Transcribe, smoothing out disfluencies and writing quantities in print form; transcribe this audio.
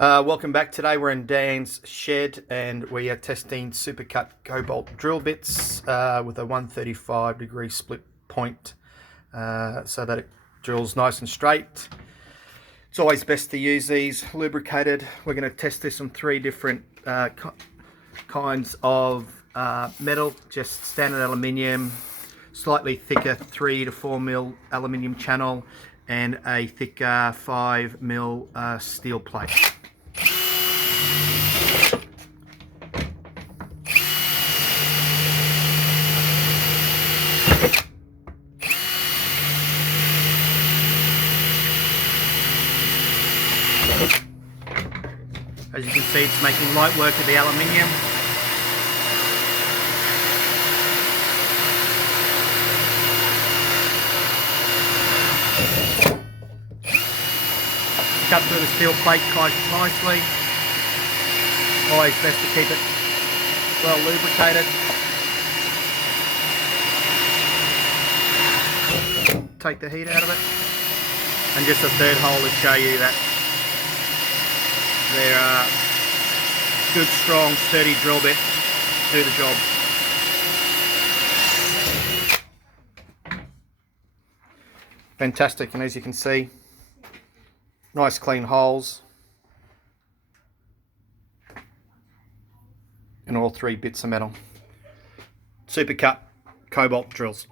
Welcome back. Today we're in Dan's shed and we are testing SupaCut Cobalt drill bits with a 135-degree split point so that it drills nice and straight. It's always best to use these lubricated. We're going to test this on 3 different kinds of metal, just standard aluminium, slightly thicker 3 to 4 mil aluminium channel, and a thicker 5 mil steel plate. As you can see, it's making light work of the aluminium. Cut through the steel plate quite nicely. Always best to keep it well lubricated. Take the heat out of it. And just a third hole to show you that they're good, strong, sturdy drill bit to do the job. Fantastic, and as you can see, nice clean holes in all 3 bits of metal. SupaCut Cobalt drills.